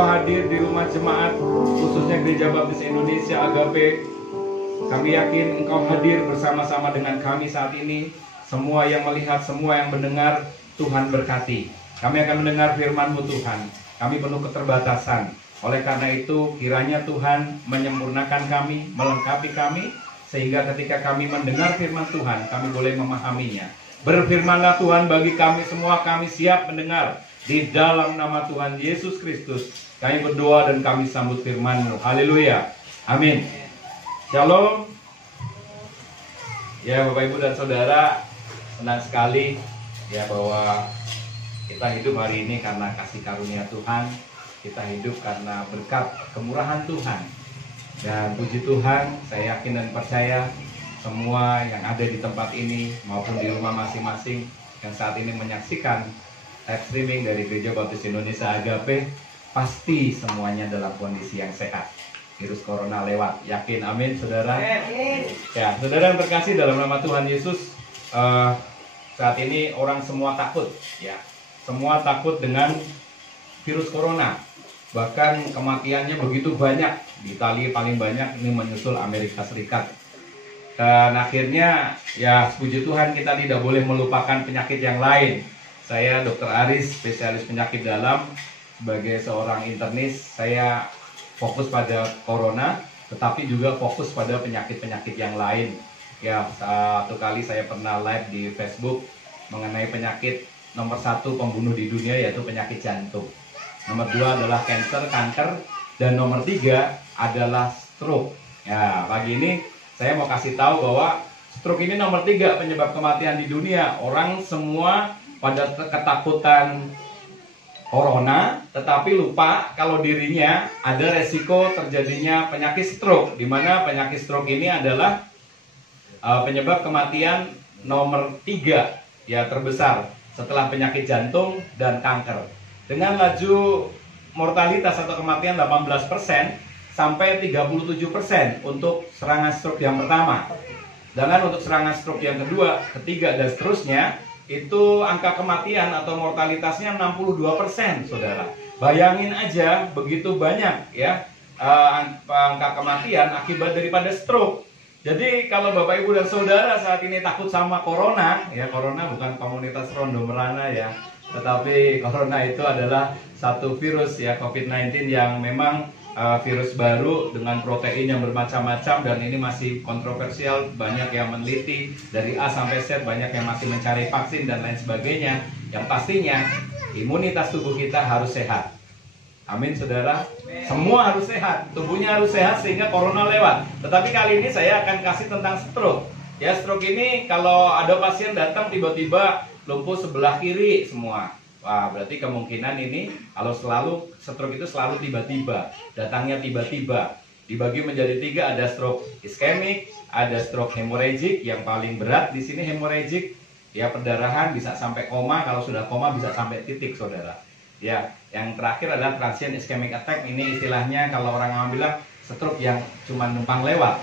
engkau hadir di rumah jemaat, khususnya Gereja Baptis Indonesia Agape. Kami yakin engkau hadir bersama-sama dengan kami saat ini. Semua yang melihat, semua yang mendengar, Tuhan berkati. Kami akan mendengar firman-Mu Tuhan. Kami penuh keterbatasan. Oleh karena itu, kiranya Tuhan menyempurnakan kami, melengkapi kami, sehingga ketika kami mendengar firman Tuhan, kami boleh memahaminya. Berfirmanlah Tuhan bagi kami semua, kami siap mendengar. Di dalam nama Tuhan Yesus Kristus, kami berdoa dan kami sambut firman-Mu. Haleluya. Amin. Shalom. Ya Bapak Ibu dan Saudara, senang sekali ya bahwa kita hidup hari ini karena kasih karunia Tuhan. Kita hidup karena berkat kemurahan Tuhan. Dan puji Tuhan, saya yakin dan percaya semua yang ada di tempat ini maupun di rumah masing-masing yang saat ini menyaksikan live streaming dari Gereja Baptis Indonesia Agape, pasti semuanya dalam kondisi yang sehat. Virus corona lewat, yakin? Amin, saudara. Ya, saudara yang terkasih dalam nama Tuhan Yesus, saat ini orang semua takut, ya, semua takut dengan virus corona. Bahkan kematiannya begitu banyak. Di Italia paling banyak, ini menyusul Amerika Serikat. Dan akhirnya, ya puji Tuhan kita tidak boleh melupakan penyakit yang lain. Saya Dr. Aris, spesialis penyakit dalam. Sebagai seorang internis, saya fokus pada corona, tetapi juga fokus pada penyakit-penyakit yang lain. Ya, satu kali saya pernah live di Facebook mengenai penyakit nomor 1 pembunuh di dunia, yaitu penyakit jantung. Nomor 2 adalah kanker, dan nomor 3 adalah stroke. Ya, pagi ini saya mau kasih tahu bahwa stroke ini nomor 3 penyebab kematian di dunia. Orang semua pada ketakutan corona, tetapi lupa kalau dirinya ada resiko terjadinya penyakit stroke, di mana penyakit stroke ini adalah penyebab kematian nomor 3 ya terbesar setelah penyakit jantung dan kanker. Dengan laju mortalitas atau kematian 18% sampai 37% untuk serangan stroke yang pertama. Dan untuk serangan stroke yang kedua, ketiga, dan seterusnya, itu angka kematian atau mortalitasnya 62%, saudara. Bayangin aja begitu banyak ya angka kematian akibat daripada stroke. Jadi kalau Bapak Ibu dan Saudara saat ini takut sama corona, ya corona bukan komunitas Rondo Merana ya, tetapi corona itu adalah satu virus ya, COVID-19 yang memang virus baru dengan protein yang bermacam-macam, dan ini masih kontroversial. Banyak yang meneliti dari A sampai Z, banyak yang masih mencari vaksin dan lain sebagainya. Yang pastinya imunitas tubuh kita harus sehat. Amin, saudara. Semua harus sehat, tubuhnya harus sehat sehingga corona lewat. Tetapi kali ini saya akan kasih tentang stroke. Ya, stroke ini kalau ada pasien datang tiba-tiba lumpuh sebelah kiri semua. Wah, berarti kemungkinan ini kalau selalu stroke itu selalu tiba-tiba, datangnya tiba-tiba. Dibagi menjadi 3, ada stroke iskemik, ada stroke hemorrhagic, yang paling berat di sini hemorrhagic, ya perdarahan bisa sampai koma, kalau sudah koma bisa sampai titik, saudara. Ya, yang terakhir adalah transient ischemic attack. Ini istilahnya kalau orang bilang stroke yang cuma numpang lewat.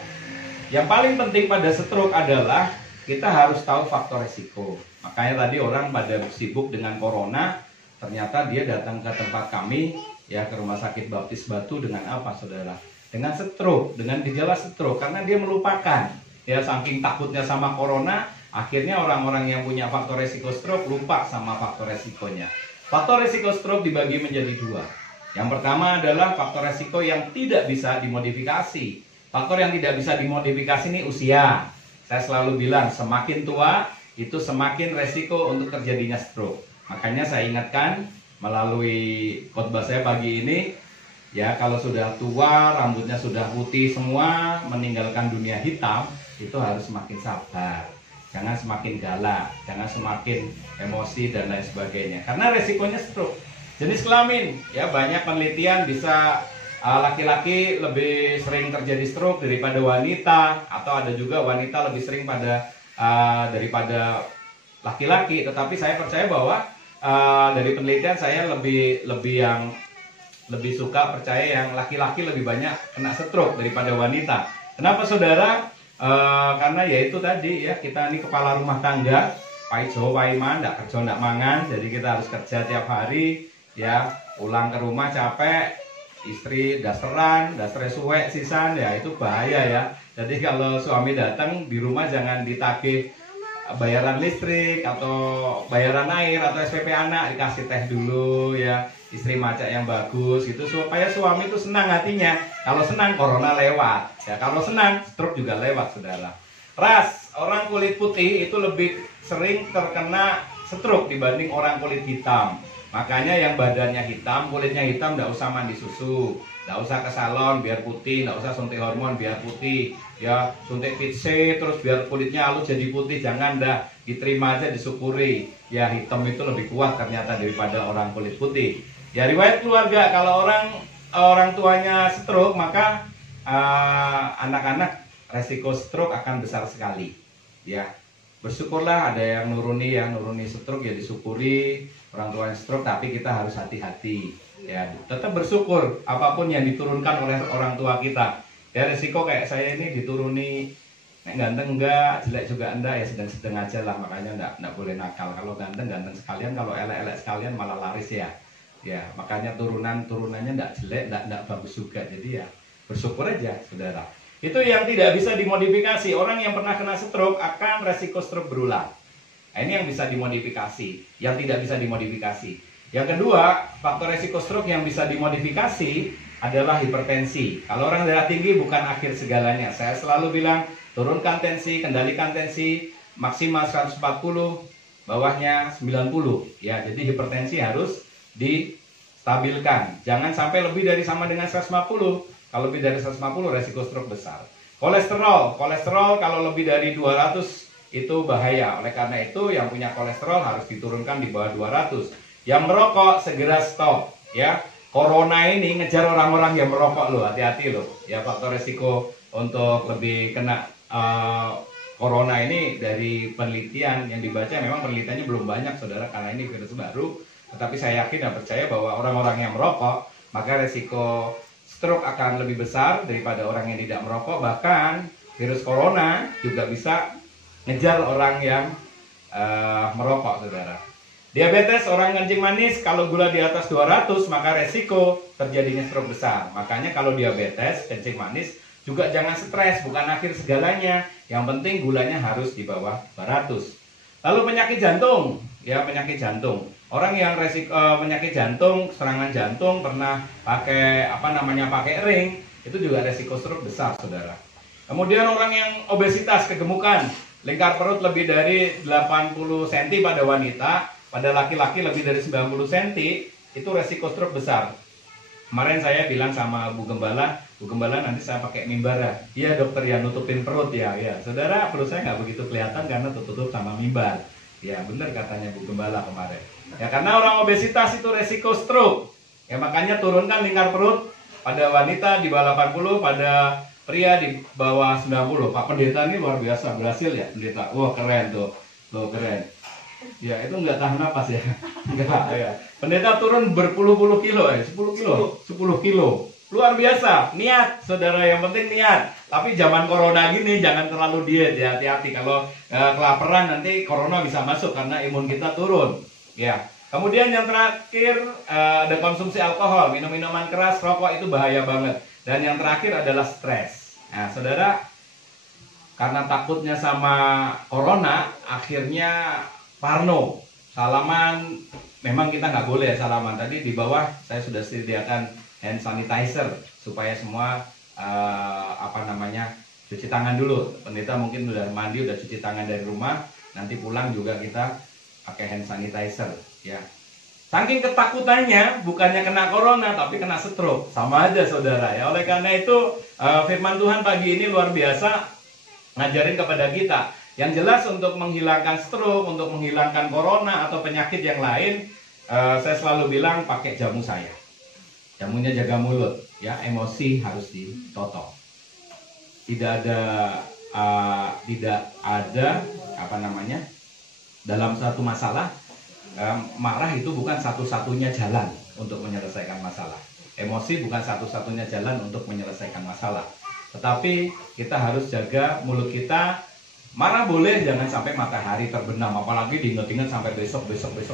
Yang paling penting pada stroke adalah kita harus tahu faktor resiko. Makanya tadi orang pada sibuk dengan corona, ternyata dia datang ke tempat kami, ya ke Rumah Sakit Baptis Batu dengan apa, saudara? Dengan stroke, dengan gejala stroke, karena dia melupakan. Ya, saking takutnya sama corona, akhirnya orang-orang yang punya faktor resiko stroke lupa sama faktor resikonya. Faktor resiko stroke dibagi menjadi 2. Yang pertama adalah faktor resiko yang tidak bisa dimodifikasi. Faktor yang tidak bisa dimodifikasi ini usia. Saya selalu bilang semakin tua itu semakin resiko untuk terjadinya stroke. Makanya saya ingatkan melalui khotbah saya pagi ini, ya kalau sudah tua, rambutnya sudah putih semua, meninggalkan dunia hitam, itu harus semakin sabar. Jangan semakin galak, jangan semakin emosi dan lain sebagainya. Karena resikonya stroke. Jenis kelamin, ya banyak penelitian bisa laki-laki lebih sering terjadi stroke daripada wanita, atau ada juga wanita lebih sering daripada laki-laki. Tetapi saya percaya bahwa dari penelitian saya lebih suka percaya yang laki-laki lebih banyak kena stroke daripada wanita. Kenapa, saudara? Karena ya itu tadi ya, kita ini kepala rumah tangga, paijo paiman, ndak kerja ndak mangan, jadi kita harus kerja tiap hari ya, pulang ke rumah capek, istri dasternya suwek sisan, ya itu bahaya ya. Jadi kalau suami datang di rumah jangan ditagih bayaran listrik atau bayaran air atau SPP anak, dikasih teh dulu ya, istri macak yang bagus itu supaya suami itu senang hatinya. Kalau senang corona lewat ya, kalau senang stroke juga lewat, saudara. Ras, orang kulit putih itu lebih sering terkena stroke dibanding orang kulit hitam. Makanya yang badannya hitam, kulitnya hitam, nggak usah mandi susu, nggak usah ke salon biar putih, nggak usah suntik hormon biar putih, ya suntik VitaC terus biar kulitnya halus jadi putih, jangan dah, diterima aja, disyukuri. Ya hitam itu lebih kuat ternyata daripada orang kulit putih. Ya riwayat keluarga, kalau orang tuanya stroke maka anak-anak resiko stroke akan besar sekali. Ya bersyukurlah ada yang nuruni stroke, ya disyukuri orang tua yang stroke, tapi kita harus hati-hati ya, tetap bersyukur apapun yang diturunkan oleh orang tua kita. Ya resiko kayak saya ini dituruni ganteng enggak, jelek juga enggak, ya sedang-sedang aja lah, makanya enggak boleh nakal. Kalau ganteng sekalian, kalau elek sekalian malah laris ya. Ya makanya turunannya enggak jelek, enggak bagus juga. Jadi ya bersyukur aja, saudara. Itu yang tidak bisa dimodifikasi. Orang yang pernah kena stroke akan resiko stroke berulang. Nah, ini yang bisa dimodifikasi, yang tidak bisa dimodifikasi. Yang kedua, faktor resiko stroke yang bisa dimodifikasi adalah hipertensi. Kalau orang darah tinggi bukan akhir segalanya. Saya selalu bilang, turunkan tensi, kendalikan tensi, maksimal 140, bawahnya 90. Ya, jadi hipertensi harus distabilkan. Jangan sampai lebih dari sama dengan 150. Kalau lebih dari 150 resiko stroke besar. Kolesterol kalau lebih dari 200 itu bahaya. Oleh karena itu yang punya kolesterol harus diturunkan di bawah 200. Yang merokok segera stop ya. Corona ini ngejar orang-orang yang merokok loh, hati-hati loh. Ya faktor resiko untuk lebih kena corona ini dari penelitian yang dibaca, memang penelitiannya belum banyak, saudara, karena ini virus baru. Tetapi saya yakin dan percaya bahwa orang-orang yang merokok maka resiko stroke akan lebih besar daripada orang yang tidak merokok. Bahkan virus corona juga bisa ngejar orang yang merokok, saudara. Diabetes, orang kencing manis, kalau gula di atas 200 maka resiko terjadinya stroke besar. Makanya kalau diabetes, kencing manis juga jangan stres, bukan akhir segalanya. Yang penting gulanya harus di bawah 200. Lalu penyakit jantung, ya penyakit jantung. Orang yang resiko penyakit jantung, serangan jantung pernah pakai pakai ring, itu juga resiko stroke besar, saudara. Kemudian orang yang obesitas, kegemukan, lingkar perut lebih dari 80 cm pada wanita, pada laki-laki lebih dari 90 cm, itu resiko stroke besar. Kemarin saya bilang sama Bu Gembala nanti saya pakai mimbar ya. Iya dokter, ya nutupin perut ya. Ya saudara, perut saya nggak begitu kelihatan karena tertutup sama mimbar. Ya benar katanya Bu Gembala kemarin. Ya karena orang obesitas itu resiko stroke. Ya makanya turunkan lingkar perut pada wanita di bawah 80, pada pria di bawah 90. Pak Pendeta ini luar biasa, berhasil ya pendeta. Wah keren tuh keren. Ya itu nggak tahan napas ya. Enggak ya. Pendeta turun berpuluh-puluh kilo, 10 kilo. Luar biasa. Niat, saudara, yang penting niat. Tapi zaman corona gini jangan terlalu diet ya, hati-hati. Kalau kelaparan nanti corona bisa masuk karena imun kita turun. Ya. Kemudian yang terakhir ada konsumsi alkohol, minum minuman keras, rokok itu bahaya banget. Dan yang terakhir adalah stres. Nah, saudara, karena takutnya sama corona, akhirnya parno, salaman. Memang kita nggak boleh salaman. Tadi di bawah saya sudah sediakan hand sanitizer supaya semua cuci tangan dulu. Pendeta mungkin udah mandi, udah cuci tangan dari rumah. Nanti pulang juga kita pakai hand sanitizer. Ya. Saking ketakutannya bukannya kena corona tapi kena stroke, sama aja saudara ya. Oleh karena itu firman Tuhan pagi ini luar biasa ngajarin kepada kita. Yang jelas untuk menghilangkan stroke, untuk menghilangkan corona atau penyakit yang lain, saya selalu bilang pakai jamu saya. Jamunya jaga mulut, ya, emosi harus ditotok. Tidak ada dalam satu masalah, marah itu bukan satu-satunya jalan untuk menyelesaikan masalah. Emosi bukan satu-satunya jalan untuk menyelesaikan masalah. Tetapi kita harus jaga mulut kita. Marah boleh, jangan sampai matahari terbenam, apalagi diingat-ingat sampai besok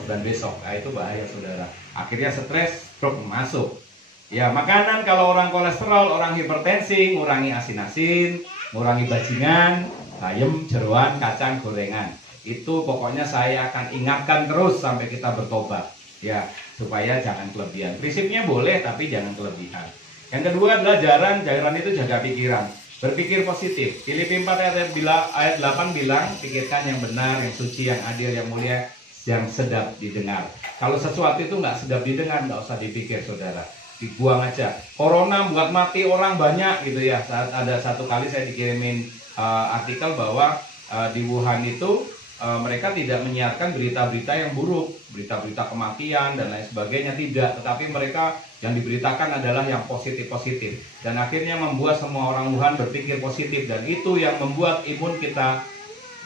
dan besok. Nah, itu bahaya saudara. Akhirnya stres, stroke masuk. Ya, makanan kalau orang kolesterol, orang hipertensi, ngurangi asin-asin, ngurangi bajingan, bayam, jeroan, kacang, gorengan. Itu pokoknya saya akan ingatkan terus sampai kita bertobat. Ya, supaya jangan kelebihan. Prinsipnya boleh, tapi jangan kelebihan. Yang kedua adalah jaran itu jaga pikiran. Berpikir positif. Filipi 4 ayat 8 bilang, pikirkan yang benar, yang suci, yang adil, yang mulia, yang sedap didengar. Kalau sesuatu itu nggak sedap didengar, nggak usah dipikir, saudara. Dibuang aja. Corona buat mati orang banyak gitu ya. Saat ada satu kali saya dikirimin artikel bahwa di Wuhan itu mereka tidak menyiarkan berita-berita yang buruk, berita-berita kematian dan lain sebagainya, tidak. Tetapi mereka yang diberitakan adalah yang positif-positif. Dan akhirnya membuat semua orang Wuhan berpikir positif. Dan itu yang membuat imun kita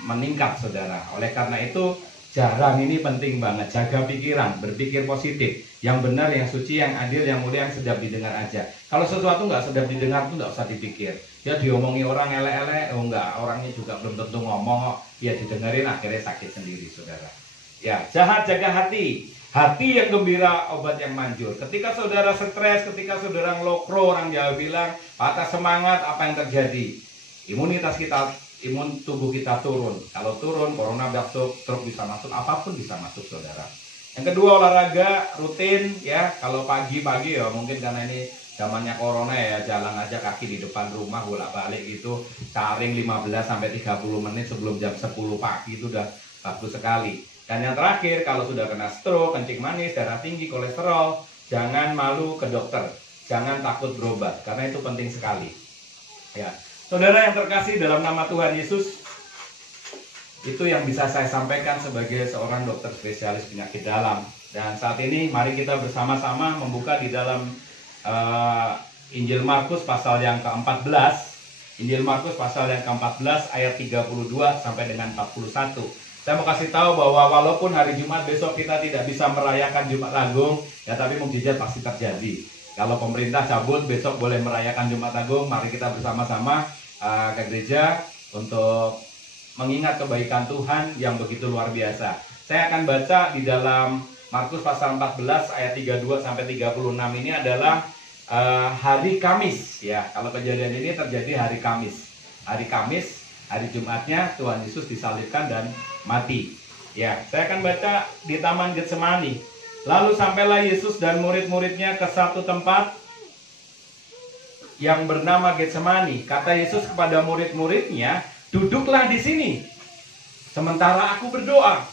meningkat, saudara. Oleh karena itu, jaran ini penting banget. Jaga pikiran, berpikir positif. Yang benar, yang suci, yang adil, yang mulia, yang sedap didengar aja. Kalau sesuatu nggak sedap didengar tuh nggak usah dipikir. Ya diomongi orang elek-elek, oh enggak, orangnya juga belum tentu ngomong, ya didengerin akhirnya sakit sendiri, saudara. Ya, jahat jaga hati. Hati yang gembira, obat yang manjur. Ketika saudara stres, ketika saudara ngelokro, orang Jawa bilang, patah semangat, apa yang terjadi? Imunitas kita, imun tubuh kita turun. Kalau turun, corona masuk, stroke bisa masuk, apapun bisa masuk, saudara. Yang kedua, olahraga rutin ya. Kalau pagi-pagi ya mungkin karena ini zamannya corona ya, jalan aja kaki di depan rumah bolak-balik gitu, saring 15 sampai 30 menit sebelum jam 10 pagi itu udah bagus sekali. Dan yang terakhir, kalau sudah kena stroke, kencing manis, darah tinggi, kolesterol, jangan malu ke dokter. Jangan takut berobat karena itu penting sekali. Ya. Saudara yang terkasih, dalam nama Tuhan Yesus, itu yang bisa saya sampaikan sebagai seorang dokter spesialis penyakit dalam. Dan saat ini mari kita bersama-sama membuka di dalam Injil Markus pasal yang ke-14. Injil Markus pasal yang ke-14 ayat 32 sampai dengan 41. Saya mau kasih tahu bahwa walaupun hari Jumat besok kita tidak bisa merayakan Jumat Agung, ya tapi mukjizat pasti terjadi. Kalau pemerintah cabut besok boleh merayakan Jumat Agung, mari kita bersama-sama ke gereja untuk mengingat kebaikan Tuhan yang begitu luar biasa. Saya akan baca di dalam Markus pasal 14 ayat 32 sampai 36. Ini adalah hari Kamis ya. Kalau kejadian ini terjadi hari Kamis. Hari Kamis, hari Jumatnya Tuhan Yesus disalibkan dan mati. Ya, saya akan baca di Taman Getsemani. Lalu sampailah Yesus dan murid-muridnya ke satu tempat yang bernama Getsemani. Kata Yesus kepada murid-muridnya, duduklah di sini sementara aku berdoa.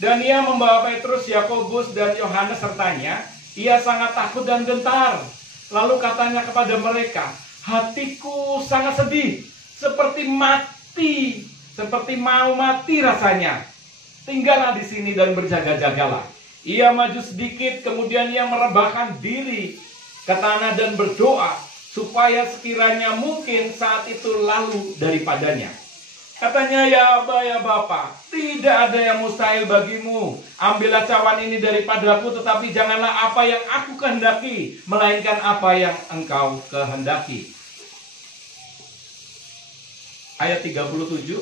Dan ia membawa Petrus, Yakobus, dan Yohanes sertanya. Ia sangat takut dan gentar. Lalu katanya kepada mereka, hatiku sangat sedih, seperti mati, seperti mau mati rasanya. Tinggallah di sini dan berjaga-jagalah. Ia maju sedikit, kemudian ia merebahkan diri ke tanah dan berdoa, supaya sekiranya mungkin saat itu lalu daripadanya. Katanya, ya Aba, ya Bapa, tidak ada yang mustahil bagimu. Ambillah cawan ini daripadaku, tetapi janganlah apa yang aku kehendaki, melainkan apa yang engkau kehendaki. Ayat 37.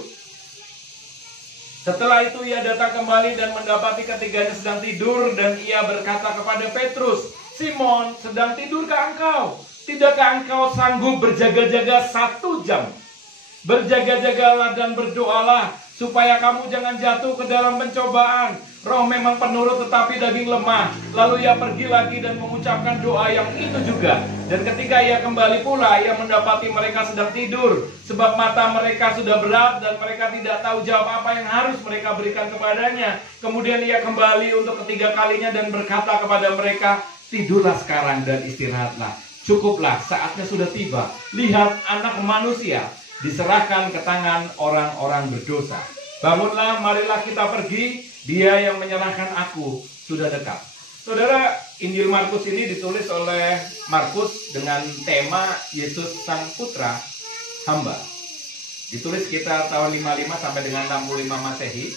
Setelah itu ia datang kembali dan mendapati ketiganya sedang tidur, dan ia berkata kepada Petrus, Simon, sedang tidurkah engkau? Tidakkah engkau sanggup berjaga-jaga 1 jam? Berjaga-jagalah dan berdoalah, supaya kamu jangan jatuh ke dalam pencobaan. Roh memang penurut tetapi daging lemah. Lalu ia pergi lagi dan mengucapkan doa yang itu juga. Dan ketika ia kembali pula, ia mendapati mereka sedang tidur, sebab mata mereka sudah berat dan mereka tidak tahu jawab apa yang harus mereka berikan kepadanya. Kemudian ia kembali untuk ketiga kalinya dan berkata kepada mereka, tidurlah sekarang dan istirahatlah. Cukuplah, saatnya sudah tiba. Lihat, Anak Manusia diserahkan ke tangan orang-orang berdosa. Bangunlah, marilah kita pergi. Dia yang menyerahkan aku sudah dekat. Saudara, Injil Markus ini ditulis oleh Markus dengan tema Yesus Sang Putra Hamba. Ditulis sekitar tahun 55 sampai dengan 65 Masehi.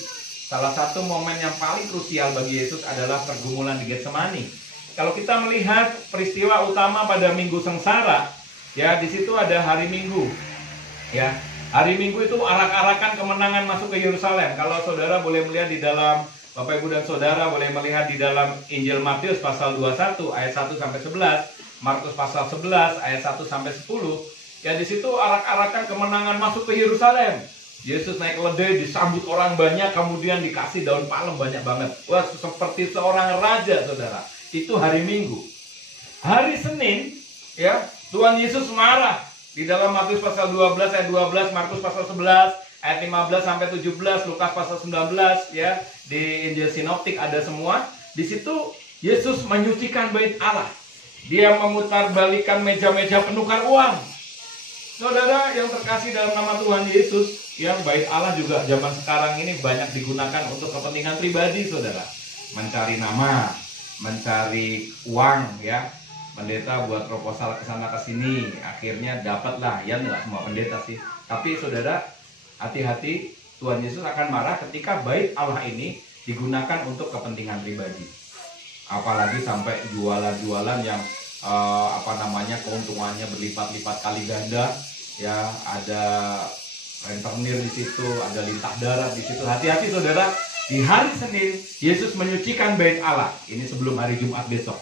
Salah satu momen yang paling krusial bagi Yesus adalah pergumulan di Getsemani. Kalau kita melihat peristiwa utama pada Minggu Sengsara, ya di situ ada hari Minggu. Ya, hari Minggu itu arak-arakan kemenangan masuk ke Yerusalem. Kalau saudara boleh melihat di dalam, Bapak Ibu dan Saudara boleh melihat di dalam Injil Matius pasal 21 ayat 1 sampai 11, Markus pasal 11 ayat 1 sampai 10, ya di situ arak-arakan kemenangan masuk ke Yerusalem. Yesus naik keledai, disambut orang banyak, kemudian dikasih daun palem banyak banget. Wah, seperti seorang raja, saudara. Itu hari Minggu. Hari Senin, ya, Tuhan Yesus marah. Di dalam Matius pasal 12 ayat 12, Markus pasal 11 ayat 15 sampai 17, Lukas pasal 19, ya, di Injil Sinoptik ada semua. Di situ Yesus menyucikan bait Allah. Dia memutarbalikkan meja-meja penukar uang. Saudara yang terkasih dalam nama Tuhan Yesus, yang bait Allah juga zaman sekarang ini banyak digunakan untuk kepentingan pribadi, saudara. Mencari nama, mencari uang, ya. Pendeta buat proposal ke sana ke sini, akhirnya dapatlah. Ya, nggak semua pendeta sih. Tapi saudara, hati-hati, Tuhan Yesus akan marah ketika bait Allah ini digunakan untuk kepentingan pribadi. Apalagi sampai jualan-jualan yang keuntungannya berlipat-lipat kali ganda, ya, ada rentenir di situ, ada lintah darat di situ. Hati-hati, saudara. Di hari Senin Yesus menyucikan bait Allah. Ini sebelum hari Jumat besok.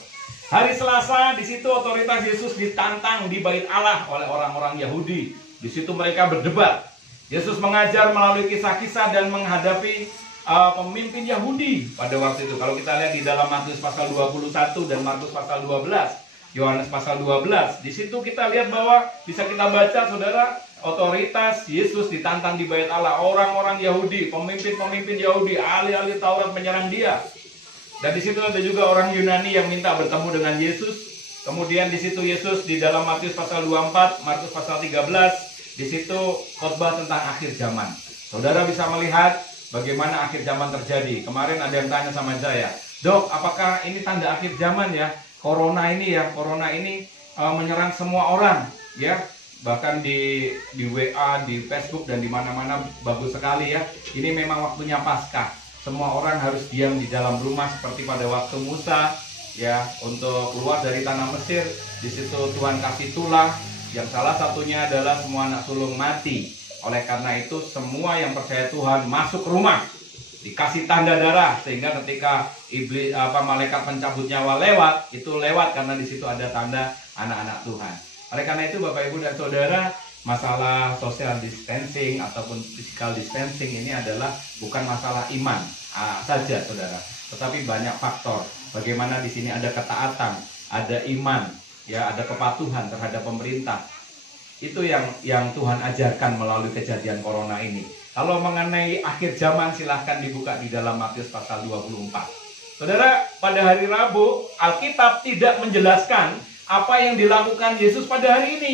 Hari Selasa, di situ otoritas Yesus ditantang di bait Allah oleh orang-orang Yahudi. Di situ mereka berdebat. Yesus mengajar melalui kisah-kisah dan menghadapi pemimpin Yahudi pada waktu itu. Kalau kita lihat di dalam Matius pasal 21 dan Markus pasal 12, Yohanes pasal 12, di situ kita lihat bahwa bisa kita baca, saudara, otoritas Yesus ditantang di bait Allah. Orang-orang Yahudi, pemimpin-pemimpin Yahudi, ahli-ahli Taurat menyerang dia. Dan di situ ada juga orang Yunani yang minta bertemu dengan Yesus. Kemudian di situ Yesus di dalam Matius pasal 24, Markus pasal 13, di situ khotbah tentang akhir zaman. Saudara bisa melihat bagaimana akhir zaman terjadi. Kemarin ada yang tanya sama saya, "Dok, apakah ini tanda akhir zaman ya? Corona ini menyerang semua orang, ya." Bahkan di WA, di Facebook dan di mana-mana bagus sekali ya. Ini memang waktunya Paskah. Semua orang harus diam di dalam rumah seperti pada waktu Musa, ya, untuk keluar dari tanah Mesir. Di situ Tuhan kasih tulah, yang salah satunya adalah semua anak sulung mati. Oleh karena itu semua yang percaya Tuhan masuk rumah, dikasih tanda darah, sehingga ketika malaikat pencabut nyawa lewat, itu lewat karena di situ ada tanda anak-anak Tuhan. Oleh karena itu Bapak Ibu dan Saudara, masalah social distancing ataupun physical distancing ini adalah bukan masalah iman saja, saudara, tetapi banyak faktor. Bagaimana di sini ada ketaatan, ada iman, ya, ada kepatuhan terhadap pemerintah. Itu yang Tuhan ajarkan melalui kejadian corona ini. Kalau mengenai akhir zaman, silahkan dibuka di dalam Matius pasal 24. Saudara, pada hari Rabu Alkitab tidak menjelaskan apa yang dilakukan Yesus pada hari ini.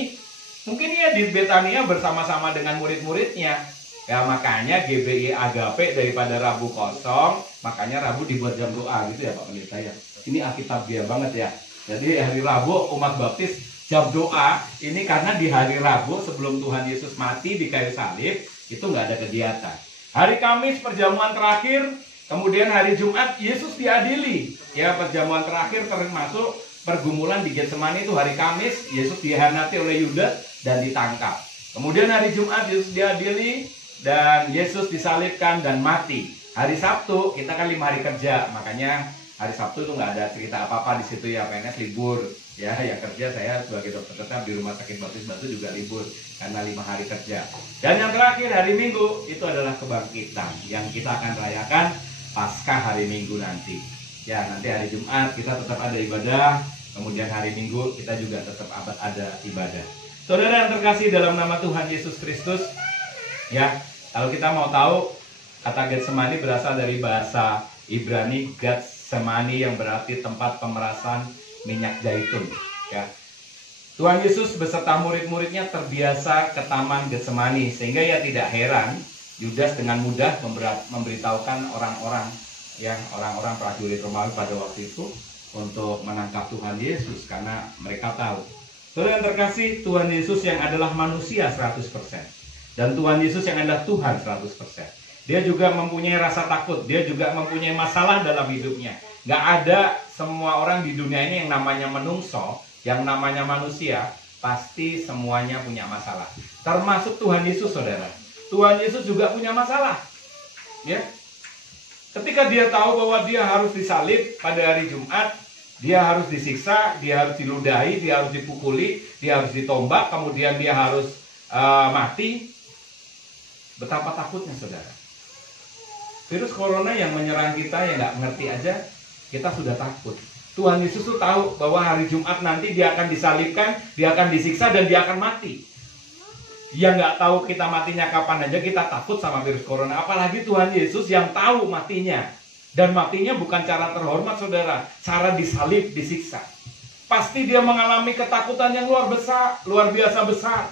Mungkin ya di Betania bersama-sama dengan murid-muridnya. Ya, makanya GBI Agape daripada Rabu kosong, makanya Rabu dibuat jam doa gitu ya Pak Pendeta ya. Ini Alkitabiah banget ya. Jadi hari Rabu umat baptis jam doa ini karena di hari Rabu sebelum Tuhan Yesus mati di kayu salib itu nggak ada kegiatan. Hari Kamis perjamuan terakhir, kemudian hari Jumat Yesus diadili. Ya, perjamuan terakhir termasuk pergumulan di Getsemani itu hari Kamis, Yesus dihianati oleh Yudas dan ditangkap. Kemudian hari Jumat Yesus diadili dan Yesus disalibkan dan mati. Hari Sabtu kita kan 5 hari kerja, makanya hari Sabtu itu nggak ada cerita apa-apa di situ ya. PNS libur, ya, yang kerja saya sebagai dokter tetap di Rumah Sakit Baptis Batu juga libur karena 5 hari kerja. Dan yang terakhir hari Minggu itu adalah kebangkitan yang kita akan rayakan Paskah hari Minggu nanti. Ya, nanti hari Jumat kita tetap ada ibadah, kemudian hari Minggu kita juga tetap ada ibadah. Saudara yang terkasih dalam nama Tuhan Yesus Kristus, ya, kalau kita mau tahu, kata Getsemani berasal dari bahasa Ibrani Getsemani yang berarti tempat pemerasan minyak zaitun. Ya, Tuhan Yesus beserta murid-muridnya terbiasa ke taman Getsemani, sehingga ya tidak heran Yudas dengan mudah memberitahukan orang-orang prajurit Romawi pada waktu itu untuk menangkap Tuhan Yesus karena mereka tahu. Saudara yang terkasih, Tuhan Yesus yang adalah manusia 100% dan Tuhan Yesus yang adalah Tuhan 100%. Dia juga mempunyai rasa takut, dia juga mempunyai masalah dalam hidupnya. Gak ada semua orang di dunia ini yang namanya menungso, yang namanya manusia, pasti semuanya punya masalah. Termasuk Tuhan Yesus, saudara. Tuhan Yesus juga punya masalah. Ya. Ketika dia tahu bahwa dia harus disalib pada hari Jumat, Dia harus disiksa, dia harus diludahi, dia harus dipukuli, dia harus ditombak, kemudian dia harus mati. Betapa takutnya saudara. Virus corona yang menyerang kita yang nggak ngerti aja, kita sudah takut. Tuhan Yesus tuh tahu bahwa hari Jumat nanti dia akan disalibkan, dia akan disiksa, dan dia akan mati. Dia nggak tahu kita matinya kapan aja, kita takut sama virus corona. Apalagi Tuhan Yesus yang tahu matinya. Dan matinya bukan cara terhormat saudara, cara disalib, disiksa. Pasti dia mengalami ketakutan yang luar biasa besar.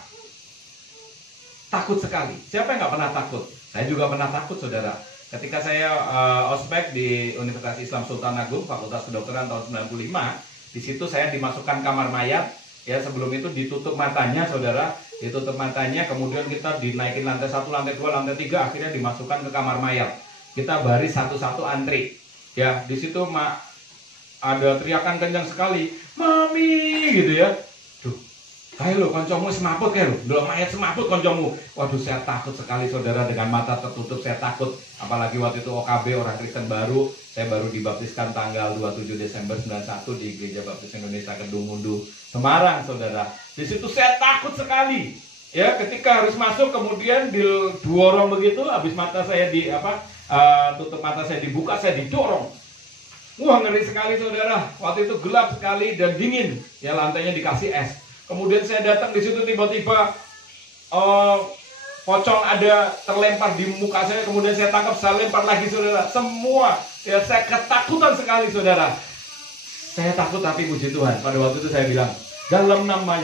Takut sekali. Siapa yang nggak pernah takut? Saya juga pernah takut saudara. Ketika saya ospek di Universitas Islam Sultan Agung, Fakultas Kedokteran tahun 95, di situ saya dimasukkan kamar mayat. Ya, sebelum itu ditutup matanya saudara, ditutup matanya, kemudian kita dinaikin lantai 1, lantai 2, lantai 3, akhirnya dimasukkan ke kamar mayat. Kita baris satu-satu antri. Ya, di situ ada teriakan kencang sekali, "Mami!" gitu ya. Duh, kayak lo koncomu semaput kayak lo, belum mayat semaput koncomu. Waduh, saya takut sekali saudara, dengan mata tertutup saya takut. Apalagi waktu itu OKB, orang Kristen baru. Saya baru dibaptiskan tanggal 27 Desember 91 di Gereja Baptis Indonesia Kedungmundu, Semarang saudara. Di situ saya takut sekali. Ya, ketika harus masuk kemudian didorong begitu, habis mata saya tutup mata saya dibuka, saya didorong. Wah, ngeri sekali saudara. Waktu itu gelap sekali dan dingin. Ya, lantainya dikasih es. Kemudian saya datang di situ tiba-tiba pocong ada terlempar di muka saya. Kemudian saya tangkap, saya lempar lagi saudara. Semua ya, saya ketakutan sekali saudara. Saya takut tapi puji Tuhan. Pada waktu itu saya bilang, dalam nama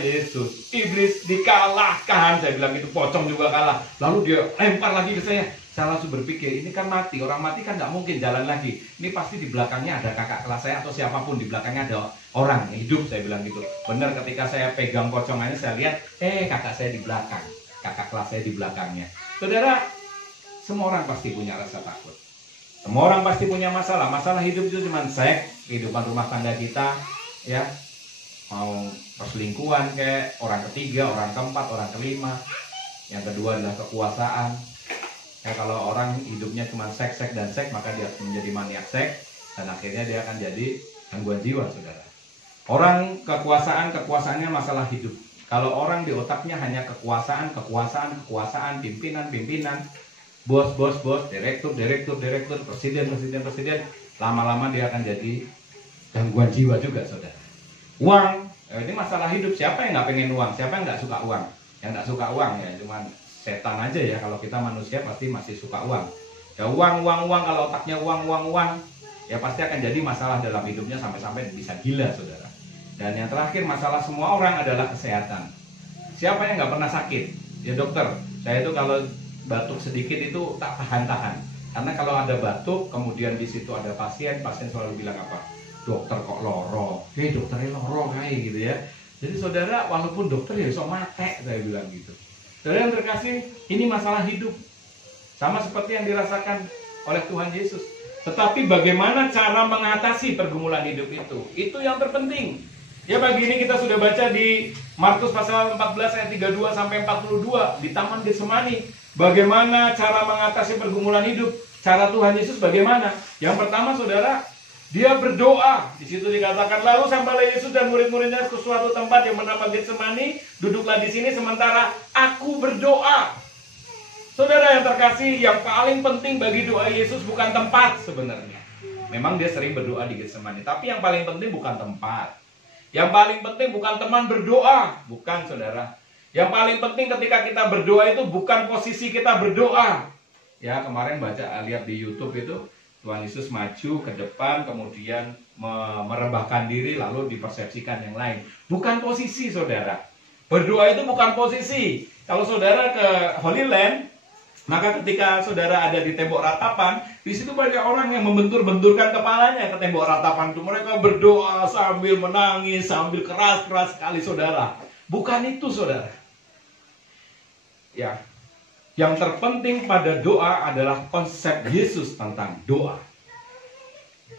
Yesus, iblis dikalahkan. Saya bilang itu, pocong juga kalah. Lalu dia lempar lagi ke saya. Saya langsung berpikir, ini kan mati. Orang mati kan nggak mungkin jalan lagi. Ini pasti di belakangnya ada kakak kelas saya atau siapapun. Di belakangnya ada orang yang hidup, saya bilang gitu. Benar, ketika saya pegang pocongannya, saya lihat, kakak saya di belakang. Kakak kelas saya di belakangnya. Saudara, semua orang pasti punya rasa takut. Semua orang pasti punya masalah. Masalah hidup itu cuma seks, kehidupan rumah tangga kita, ya, mau perselingkuhan kayak orang ketiga, orang keempat, orang kelima. Yang kedua adalah kekuasaan. Ya, kalau orang hidupnya cuma seks, maka dia menjadi maniak seks, dan akhirnya dia akan jadi gangguan jiwa saudara. Orang kekuasaannya masalah hidup. Kalau orang di otaknya hanya kekuasaan, pimpinan, bos, direktur, presiden, lama-lama dia akan jadi gangguan jiwa juga saudara. Uang, ini masalah hidup. Siapa yang nggak pengen uang? Siapa yang nggak suka uang? Yang nggak suka uang ya cuman setan aja ya. Kalau kita manusia pasti masih suka uang. Ya uang. Kalau otaknya uang, ya pasti akan jadi masalah dalam hidupnya sampai bisa gila saudara. Dan yang terakhir, masalah semua orang adalah kesehatan. Siapa yang nggak pernah sakit? Ya dokter. Saya itu kalau batuk sedikit itu tak tahan. Karena kalau ada batuk, kemudian di situ ada pasien selalu bilang apa? Dokter kok loro, dokternya loro kayak gitu ya. Jadi saudara, walaupun dokter ya sok mate, saya bilang gitu. Saudara yang terkasih, ini masalah hidup, sama seperti yang dirasakan oleh Tuhan Yesus. Tetapi bagaimana cara mengatasi pergumulan hidup itu yang terpenting. Ya, pagi ini kita sudah baca di Markus pasal 14 ayat 32 sampai 42 di Taman Getsemani. Bagaimana cara mengatasi pergumulan hidup? Cara Tuhan Yesus bagaimana? Yang pertama saudara, dia berdoa. Di situ dikatakan, lalu sampailah Yesus dan murid-muridnya ke suatu tempat yang bernama Getsemani. Duduklah di sini sementara aku berdoa. Saudara yang terkasih, yang paling penting bagi doa Yesus bukan tempat sebenarnya. Memang dia sering berdoa di Getsemani, tapi yang paling penting bukan tempat. Yang paling penting bukan teman berdoa, bukan saudara. Yang paling penting ketika kita berdoa itu bukan posisi kita berdoa. Ya, kemarin lihat di YouTube itu Tuhan Yesus maju ke depan, kemudian merebahkan diri, lalu dipersepsikan yang lain. Bukan posisi saudara. Berdoa itu bukan posisi. Kalau saudara ke Holy Land, maka ketika saudara ada di tembok ratapan, di situ banyak orang yang membentur-benturkan kepalanya ke tembok ratapan itu. Mereka berdoa sambil menangis, sambil keras-keras sekali saudara. Bukan itu saudara. Ya, yang terpenting pada doa adalah konsep Yesus tentang doa.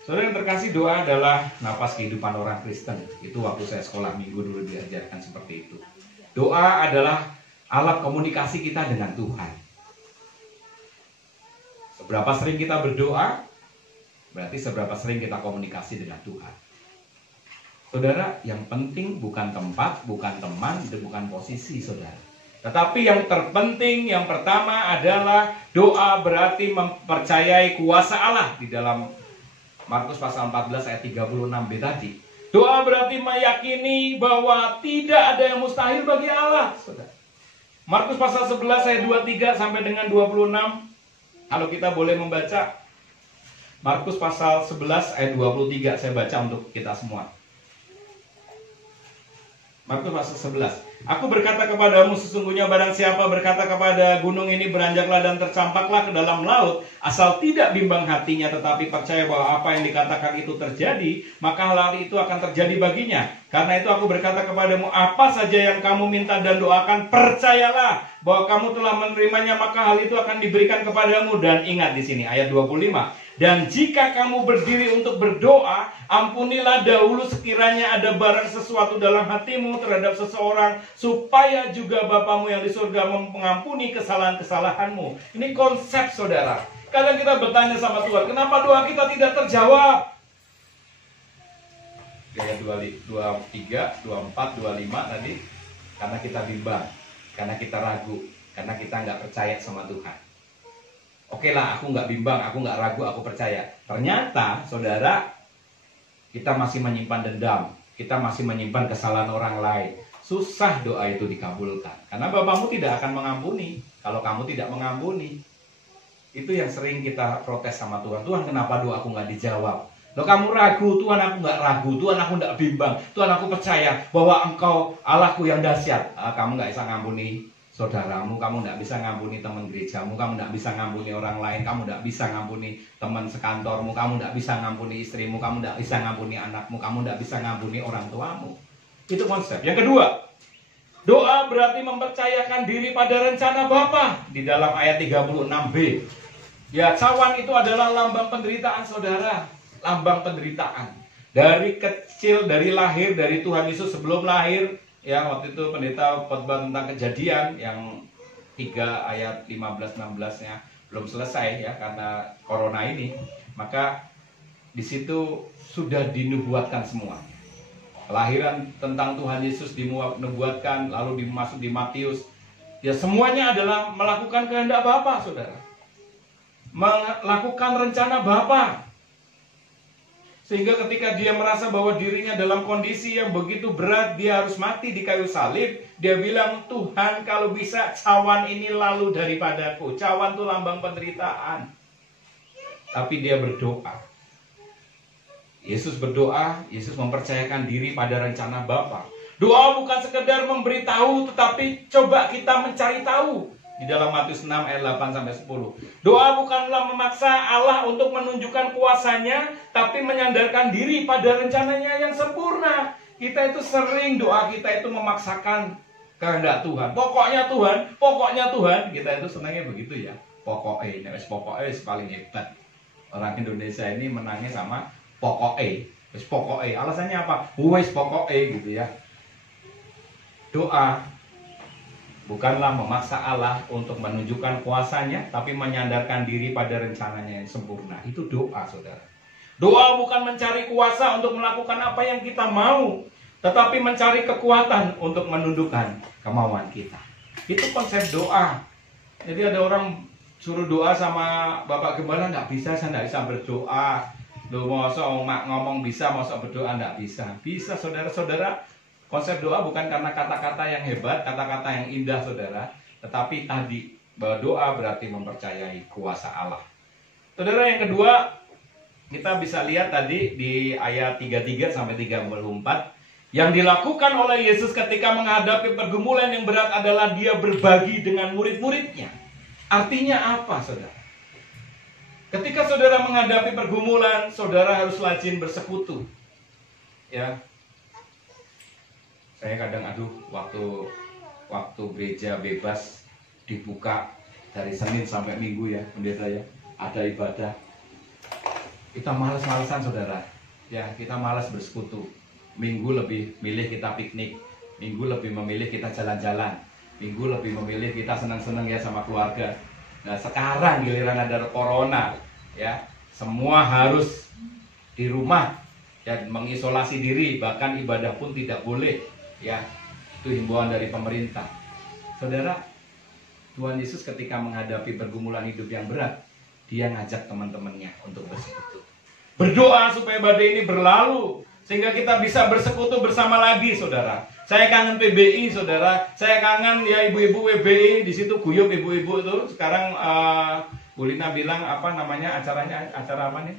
Saudara yang terkasih, doa adalah napas kehidupan orang Kristen. Itu waktu saya sekolah minggu dulu diajarkan seperti itu. Doa adalah alat komunikasi kita dengan Tuhan. Seberapa sering kita berdoa, Berarti seberapa sering kita komunikasi dengan Tuhan. Saudara, yang penting bukan tempat, bukan teman, dan bukan posisi saudara. Tetapi yang terpenting, yang pertama adalah doa berarti mempercayai kuasa Allah. Di dalam Markus pasal 14 ayat 36b tadi. Doa berarti meyakini bahwa tidak ada yang mustahil bagi Allah, saudara. Markus pasal 11 ayat 23 sampai dengan 26. Kalau kita boleh membaca Markus pasal 11 ayat 23, saya baca untuk kita semua. Markus pasal 11. Aku berkata kepadamu, sesungguhnya barang siapa berkata kepada gunung ini beranjaklah dan tercampaklah ke dalam laut, asal tidak bimbang hatinya tetapi percaya bahwa apa yang dikatakan itu terjadi, maka hal itu akan terjadi baginya. Karena itu aku berkata kepadamu, apa saja yang kamu minta dan doakan, percayalah bahwa kamu telah menerimanya, maka hal itu akan diberikan kepadamu. Dan ingat di sini ayat 25. Dan jika kamu berdiri untuk berdoa, ampunilah dahulu sekiranya ada barang sesuatu dalam hatimu terhadap seseorang, supaya juga Bapamu yang di surga mengampuni kesalahan-kesalahanmu. Ini konsep saudara. Kadang kita bertanya sama Tuhan, kenapa doa kita tidak terjawab? Ayat 23, 24, 25 tadi. Karena kita bimbang, karena kita ragu, karena kita nggak percaya sama Tuhan. Oke lah, aku nggak bimbang, aku nggak ragu, aku percaya. Ternyata, saudara, kita masih menyimpan dendam, kita masih menyimpan kesalahan orang lain. Susah doa itu dikabulkan, karena Bapamu tidak akan mengampuni kalau kamu tidak mengampuni. Itu yang sering kita protes sama Tuhan. Tuhan, kenapa doa aku nggak dijawab? Loh, kamu ragu, Tuhan aku nggak ragu, Tuhan aku nggak bimbang, Tuhan aku percaya bahwa Engkau Allahku yang dahsyat. Kamu nggak bisa ngampuni saudaramu, kamu tidak bisa ngampuni teman gerejamu, kamu tidak bisa ngampuni orang lain, kamu tidak bisa ngampuni teman sekantormu, kamu tidak bisa ngampuni istrimu, kamu tidak bisa ngampuni anakmu, kamu tidak bisa ngampuni orang tuamu. Itu konsep. Yang kedua, doa berarti mempercayakan diri pada rencana Bapa. Di dalam ayat 36b. Ya, cawan itu adalah lambang penderitaan saudara. Lambang penderitaan. Dari kecil, dari lahir, dari Tuhan Yesus sebelum lahir. Ya, waktu itu pendeta khotbah tentang Kejadian yang 3 ayat 15-16-nya belum selesai ya karena corona ini. Maka di situ sudah dinubuatkan semua. Kelahiran tentang Tuhan Yesus dinubuatkan, lalu dimasuk di Matius. Ya, semuanya adalah melakukan kehendak Bapa, saudara. Melakukan rencana Bapa. Sehingga ketika dia merasa bahwa dirinya dalam kondisi yang begitu berat, dia harus mati di kayu salib. Dia bilang, Tuhan kalau bisa cawan ini lalu daripadaku. Cawan itu lambang penderitaan. Tapi dia berdoa. Yesus berdoa, Yesus mempercayakan diri pada rencana Bapa. Doa bukan sekedar memberitahu, tetapi coba kita mencari tahu. Di dalam Matius 6 ayat 8-10. Doa bukanlah memaksa Allah untuk menunjukkan kuasanya, tapi menyandarkan diri pada rencananya yang sempurna. Kita itu sering doa kita itu memaksakan kehendak Tuhan. Pokoknya Tuhan. Kita itu senangnya begitu ya. Pokoknya paling hebat. Orang Indonesia ini menangnya sama pokoknya. Alasannya apa? Pokoknya gitu ya. Doa bukanlah memaksa Allah untuk menunjukkan kuasanya, tapi menyandarkan diri pada rencananya yang sempurna. Itu doa, saudara. Doa bukan mencari kuasa untuk melakukan apa yang kita mau, tetapi mencari kekuatan untuk menundukkan kemauan kita. Itu konsep doa. Jadi ada orang suruh doa sama Bapak Gembala, nggak bisa, saya nggak bisa berdoa. Loh, masa ngomong bisa, masa berdoa nggak bisa? Bisa, saudara-saudara. Konsep doa bukan karena kata-kata yang hebat, kata-kata yang indah, saudara. Tetapi tadi, bahwa doa berarti mempercayai kuasa Allah. Saudara, yang kedua, kita bisa lihat tadi di ayat 33-34. Yang dilakukan oleh Yesus ketika menghadapi pergumulan yang berat adalah dia berbagi dengan murid-muridnya. Artinya apa, saudara? Ketika saudara menghadapi pergumulan, saudara harus rajin bersekutu. Ya. Saya kadang waktu gereja bebas dibuka dari Senin sampai Minggu ya, pendeta ya, ada ibadah. Kita malas-malasan, saudara. Ya, kita malas bersekutu. Minggu lebih milih kita piknik. Minggu lebih memilih kita jalan-jalan. Minggu lebih memilih kita senang-senang ya sama keluarga. Nah, sekarang giliran ada corona, ya, semua harus di rumah dan mengisolasi diri, bahkan ibadah pun tidak boleh. Ya, itu himbauan dari pemerintah. Saudara, Tuhan Yesus ketika menghadapi pergumulan hidup yang berat, dia ngajak teman-temannya untuk bersekutu. Berdoa supaya badai ini berlalu, sehingga kita bisa bersekutu bersama lagi, saudara. Saya kangen PBI, saudara. Saya kangen ya ibu-ibu WBI, di situ guyup ibu-ibu itu. Sekarang Bu Lina bilang apa namanya acaranya, acara apa nih?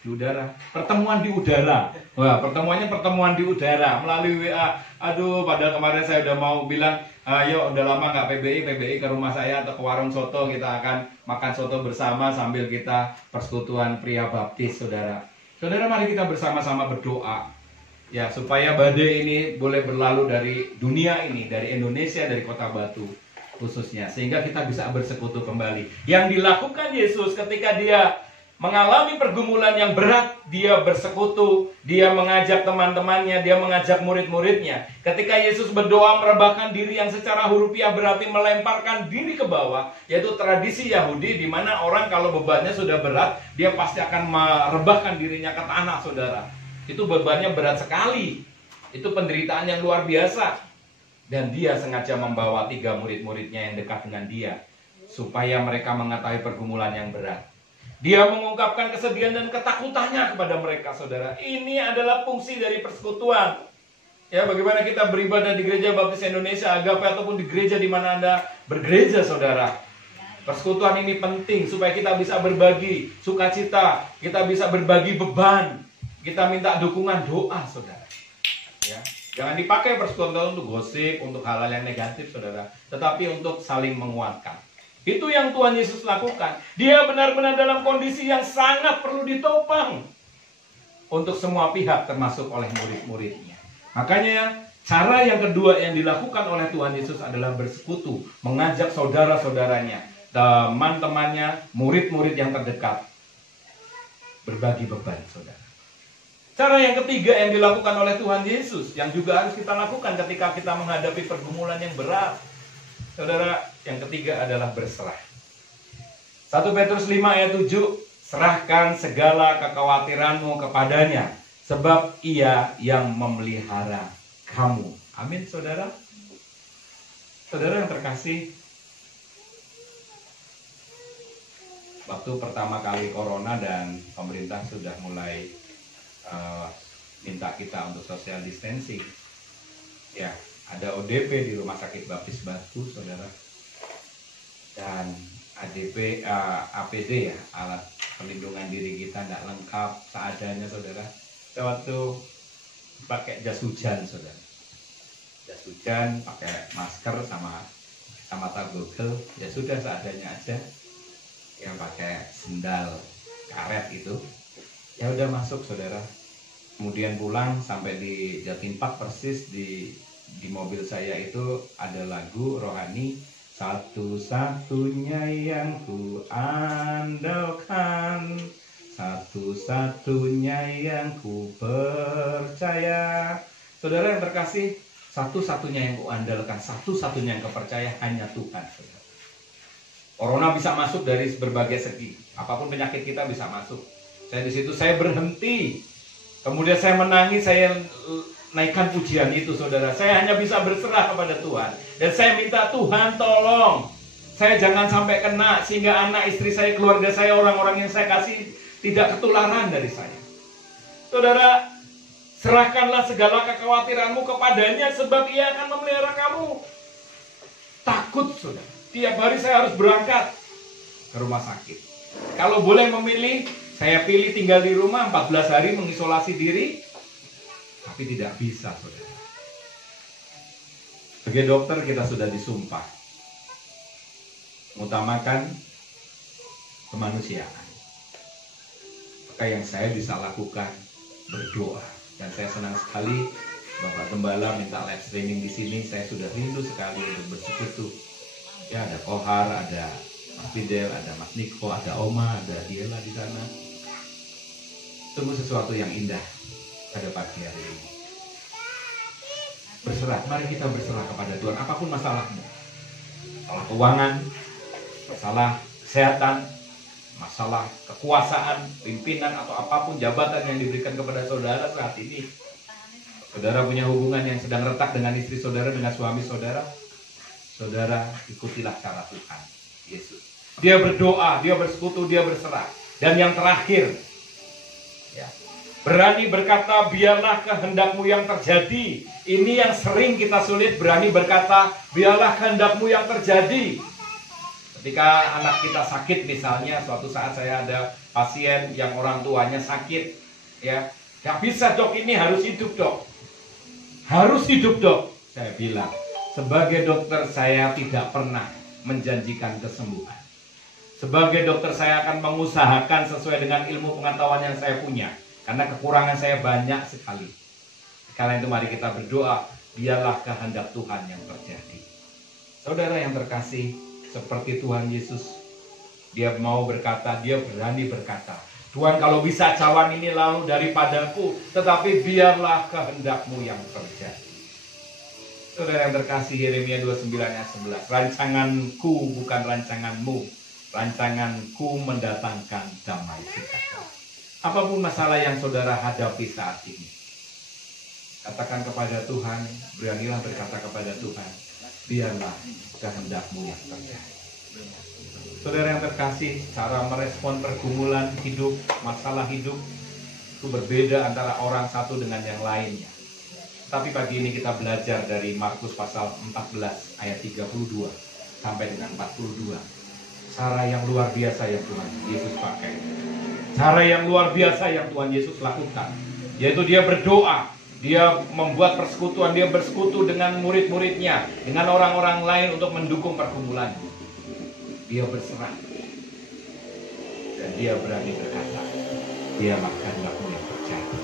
Di udara, pertemuan di udara. Wah, pertemuan di udara melalui WA. Aduh, padahal kemarin saya udah mau bilang, ayo udah lama nggak PBI ke rumah saya atau ke warung soto, kita akan makan soto bersama sambil kita persekutuan pria baptis, saudara. Saudara, mari kita bersama-sama berdoa ya supaya badai ini boleh berlalu dari dunia ini, dari Indonesia, dari Kota Batu khususnya, sehingga kita bisa bersekutu kembali. Yang dilakukan Yesus ketika dia mengalami pergumulan yang berat, dia bersekutu, dia mengajak teman-temannya, dia mengajak murid-muridnya. Ketika Yesus berdoa merebahkan diri yang secara hurufiah berarti melemparkan diri ke bawah, yaitu tradisi Yahudi di mana orang kalau bebannya sudah berat, dia pasti akan merebahkan dirinya ke tanah, saudara. Itu bebannya berat sekali. Itu penderitaan yang luar biasa. Dan dia sengaja membawa 3 murid-muridnya yang dekat dengan dia, supaya mereka mengetahui pergumulan yang berat. Dia mengungkapkan kesedihan dan ketakutannya kepada mereka, saudara. Ini adalah fungsi dari persekutuan. Ya, bagaimana kita beribadah di Gereja Baptis Indonesia, Agape, ataupun di gereja di mana Anda bergereja, saudara. Persekutuan ini penting supaya kita bisa berbagi sukacita, kita bisa berbagi beban, kita minta dukungan doa, saudara. Ya, jangan dipakai persekutuan untuk gosip, untuk hal-hal yang negatif, saudara, tetapi untuk saling menguatkan. Itu yang Tuhan Yesus lakukan. Dia benar-benar dalam kondisi yang sangat perlu ditopang untuk semua pihak, termasuk oleh murid-muridnya. Makanya cara yang kedua yang dilakukan oleh Tuhan Yesus adalah bersekutu, mengajak saudara-saudaranya, teman-temannya, murid-murid yang terdekat, berbagi beban, saudara. Cara yang ketiga yang dilakukan oleh Tuhan Yesus, yang juga harus kita lakukan ketika kita menghadapi pergumulan yang berat, saudara, yang ketiga adalah berserah. 1 Petrus 5 ayat 7, serahkan segala kekhawatiranmu kepadanya, sebab ia yang memelihara kamu. Amin, saudara. Saudara yang terkasih, waktu pertama kali corona dan pemerintah sudah mulai minta kita untuk social distancing, ya, ada ODP di Rumah Sakit Baptis Batu, saudara. Dan APD ya, alat pelindungan diri kita tidak lengkap seadanya, saudara. Waktu pakai jas hujan, saudara. Jas hujan, pakai masker sama kacamata Google, ya sudah seadanya aja. Yang pakai sendal karet itu, ya udah masuk, saudara. Kemudian pulang sampai di Jatimpak persis di mobil saya itu ada lagu rohani, satu-satunya yang ku andalkan, satu-satunya yang ku percaya. Saudara yang terkasih, satu-satunya yang ku andalkan, satu-satunya yang kepercaya hanya Tuhan, saudara. Corona bisa masuk dari berbagai segi, apapun penyakit kita bisa masuk. Saya di situ saya berhenti, kemudian saya menangis, saya naikkan pujian itu, saudara. Saya hanya bisa berserah kepada Tuhan. Dan saya minta Tuhan tolong, saya jangan sampai kena, sehingga anak, istri saya, keluarga saya, orang-orang yang saya kasih tidak ketularan dari saya. Saudara, serahkanlah segala kekhawatiranmu kepadanya, sebab ia akan memelihara kamu. Takut, saudara. Tiap hari saya harus berangkat ke rumah sakit. Kalau boleh memilih, saya pilih tinggal di rumah 14 hari mengisolasi diri. Tapi tidak bisa, saudara. Sebagai dokter kita sudah disumpah mengutamakan kemanusiaan. Maka yang saya bisa lakukan berdoa. Dan saya senang sekali Bapak Gembala minta live streaming di sini. Saya sudah rindu sekali untuk bersekutu. Ya, ada Kohar, ada Mas Fidel, ada Mas Niko, ada Oma, ada Diela di sana. Tunggu sesuatu yang indah pada pagi hari ini. Berserah, mari kita berserah kepada Tuhan apapun masalahmu. Masalah keuangan, masalah kesehatan, masalah kekuasaan, pimpinan, atau apapun jabatan yang diberikan kepada saudara saat ini. Saudara punya hubungan yang sedang retak dengan istri saudara, dengan suami saudara. Saudara, ikutilah cara Tuhan Yesus. Dia berdoa, dia bersekutu, dia berserah. Dan yang terakhir, ya, berani berkata, biarlah kehendakmu yang terjadi. Ini yang sering kita sulit, berani berkata, biarlah kehendakmu yang terjadi. Ketika anak kita sakit misalnya, suatu saat saya ada pasien yang orang tuanya sakit, ya, gak bisa dok, ini harus hidup dok. Harus hidup dok. Saya bilang, sebagai dokter saya tidak pernah menjanjikan kesembuhan. Sebagai dokter saya akan mengusahakan sesuai dengan ilmu pengetahuan yang saya punya. Karena kekurangan saya banyak sekali. Karena itu mari kita berdoa, biarlah kehendak Tuhan yang terjadi. Saudara yang terkasih, seperti Tuhan Yesus, dia mau berkata, dia berani berkata, Tuhan, kalau bisa cawan ini lalu daripadaku, tetapi biarlah kehendakmu yang terjadi. Saudara yang terkasih, Yeremia 29 ayat 11, rancanganku bukan rancanganmu, rancanganku mendatangkan damai sejahtera. Apapun masalah yang saudara hadapi saat ini, katakan kepada Tuhan, beranilah berkata kepada Tuhan, biarlah kehendakmu yang terjadi. Saudara yang terkasih, cara merespon pergumulan hidup, masalah hidup, itu berbeda antara orang satu dengan yang lainnya. Tapi pagi ini kita belajar dari Markus pasal 14 ayat 32 sampai dengan 42. Cara yang luar biasa yang Tuhan Yesus pakai. Cara yang luar biasa yang Tuhan Yesus lakukan. Yaitu dia berdoa, dia membuat persekutuan, dia bersekutu dengan murid-muridnya, dengan orang-orang lain untuk mendukung pergumulan. Dia berserah. Dan dia berani berkata, biarlah kehendakmu yang terjadi.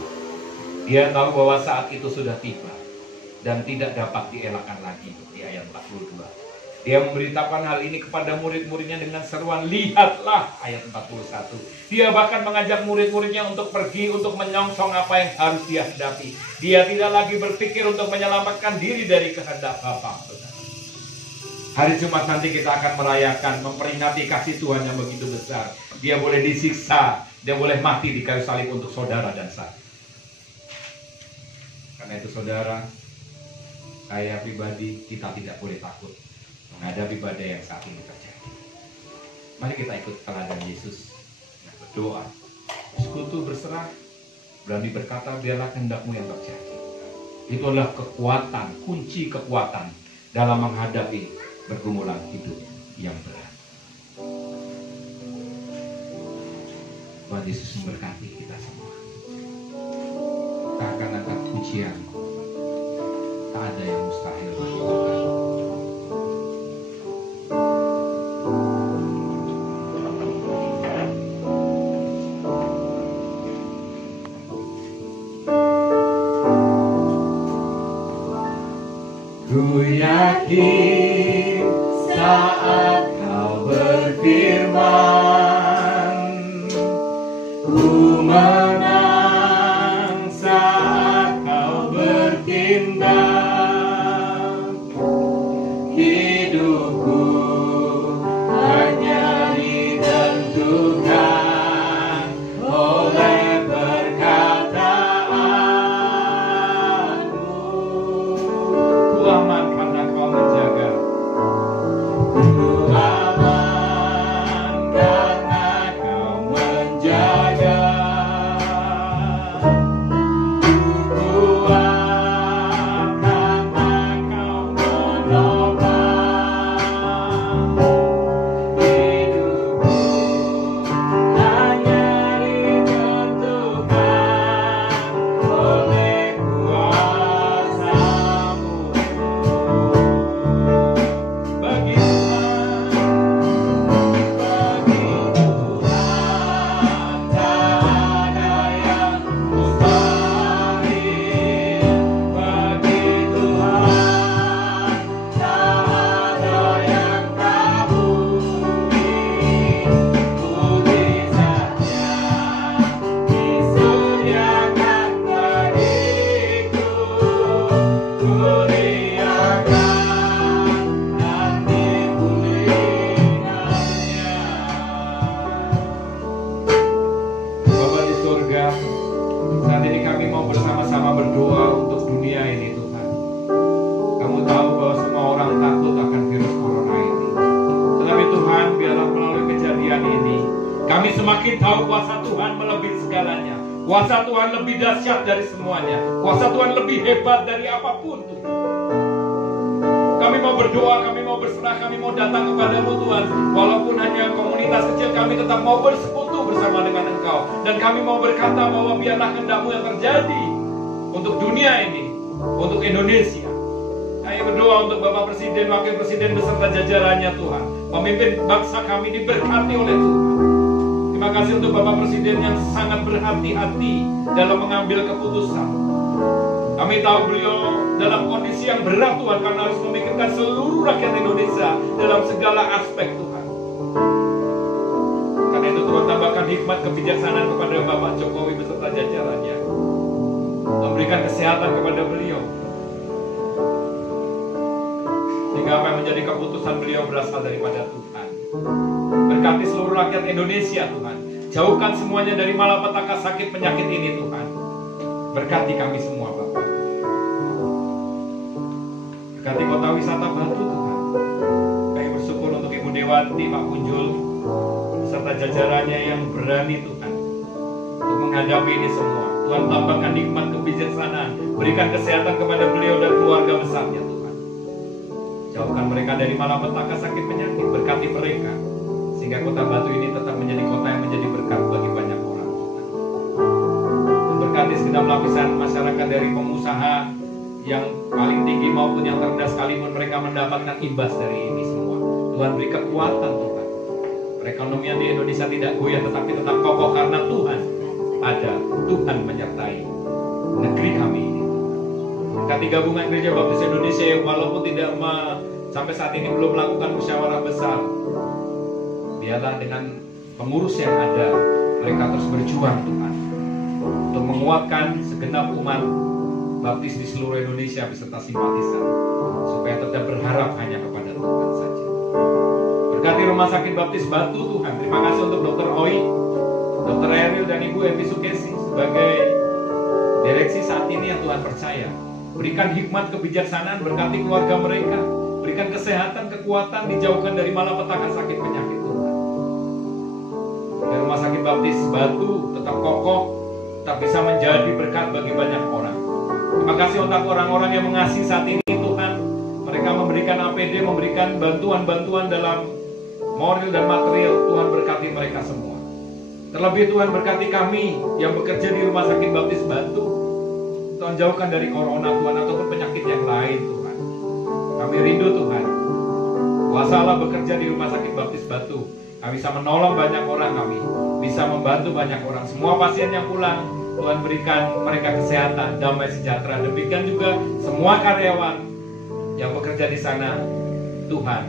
Dia tahu bahwa saat itu sudah tiba dan tidak dapat dielakkan lagi. Di ayat 42. Dia memberitakan hal ini kepada murid-muridnya dengan seruan, lihatlah, ayat 41. Dia bahkan mengajak murid-muridnya untuk pergi, untuk menyongsong apa yang harus dia hadapi. Dia tidak lagi berpikir untuk menyelamatkan diri dari kehendak Bapa. Hari Jumat nanti kita akan merayakan, memperingati kasih Tuhan yang begitu besar. Dia boleh disiksa, dia boleh mati di kayu salib untuk saudara dan saya. Karena itu saudara, saya pribadi, kita tidak boleh takut menghadapi badai yang saat ini terjadi. Mari kita ikut teladan Yesus, berdoa, bersekutu, berserah, berani berkata, biarlah kehendakmu yang terjadi. Itu adalah kekuatan, kunci kekuatan dalam menghadapi pergumulan hidup yang berat. Tuhan Yesus memberkati kita semua. Kita akan angkat pujian. Tak ada yang mustahil bagi Tuhan. Ku yakin saat kau berfirman, ku menang saat kau bertindak. Hidupku hanya ditentukan oleh perkataanmu. Ku aman karena kau menjaga Saat ini kami mau bersama-sama berdoa untuk dunia ini Tuhan. Kamu tahu bahwa semua orang takut akan virus corona ini. Tetapi Tuhan, biarlah melalui kejadian ini kami semakin tahu kuasa Tuhan melebihi segalanya. Kuasa Tuhan lebih dahsyat dari semuanya. Kuasa Tuhan lebih hebat dari apapun Tuhan. Kami mau berdoa, kami mau berserah, kami mau datang kepadamu Tuhan. Walaupun hanya komunitas kecil, kami tetap mau bersekutu bersama dengan Engkau. Dan kami mau berkata bahwa biarlah kehendak-Mu yang terjadi untuk dunia ini, untuk Indonesia. Kami berdoa untuk Bapak Presiden, Wakil Presiden beserta jajarannya Tuhan. Pemimpin bangsa kami diberkati oleh Tuhan. Terima kasih untuk Bapak Presiden yang sangat berhati-hati dalam mengambil keputusan. Kami tahu beliau dalam kondisi yang berat Tuhan, karena harus memikirkan seluruh rakyat Indonesia dalam segala aspek Tuhan. Karena itu Tuhan tambahkan hikmat kebijaksanaan kepada Bapak Jokowi beserta jajarannya, memberikan kesehatan kepada beliau, sehingga apa yang menjadi keputusan beliau berasal daripada Tuhan. Berkati seluruh rakyat Indonesia Tuhan. Jauhkan semuanya dari malapetaka sakit penyakit ini Tuhan. Berkati kami semua Bapak. Berkati kota wisata Batu Tuhan. Kami bersyukur untuk Ibu Dewati, Pak Punjul beserta jajarannya yang berani Tuhan untuk menghadapi ini semua. Tuhan tambahkan nikmat kebijaksanaan. Berikan kesehatan kepada beliau dan keluarga besarnya Tuhan. Jauhkan mereka dari malapetaka sakit penyakit. Berkati mereka sehingga kota Batu ini tetap menjadi kota yang menjadi berkat bagi banyak orang Tuhan. Dan berkati segenap lapisan masyarakat dari pengusaha yang paling tinggi maupun yang terendah sekalipun mereka mendapatkan imbas dari ini semua. Tuhan beri kekuatan Tuhan. Perekonomian di Indonesia tidak goyah tetapi tetap kokoh karena Tuhan ada. Tuhan menyertai negeri kami ini. Berkati gabungan Gereja Baptis Indonesia yang walaupun tidak sampai saat ini belum melakukan musyawarah besar, biarlah dengan pengurus yang ada mereka terus berjuang Tuhan untuk menguatkan segenap umat Baptis di seluruh Indonesia beserta simpatisan supaya tetap berharap hanya kepada Tuhan saja. Berkati Rumah Sakit Baptis Batu Tuhan. Terima kasih untuk Dr. Oi, Dr. Eril dan Ibu Evi Sukesi sebagai direksi saat ini yang Tuhan percaya. Berikan hikmat kebijaksanaan, berkati keluarga mereka, berikan kesehatan, kekuatan, dijauhkan dari malapetaka sakit penyakit Tuhan. Dan Rumah Sakit Baptis Batu tetap kokoh, tetap bisa menjadi berkat bagi banyak orang. Terima kasih untuk orang-orang yang mengasihi saat ini Tuhan. Mereka memberikan APD, memberikan bantuan-bantuan dalam moral dan material. Tuhan berkati mereka semua. Terlebih Tuhan berkati kami yang bekerja di Rumah Sakit Baptis Batu. Tuhan jauhkan dari corona Tuhan ataupun penyakit yang lain Tuhan. Kami rindu Tuhan. Kuasa Allah bekerja di Rumah Sakit Baptis Batu. Kami bisa menolong banyak orang, kami bisa membantu banyak orang. Semua pasien yang pulang, Tuhan berikan mereka kesehatan, damai sejahtera. Demikian juga semua karyawan yang bekerja di sana, Tuhan,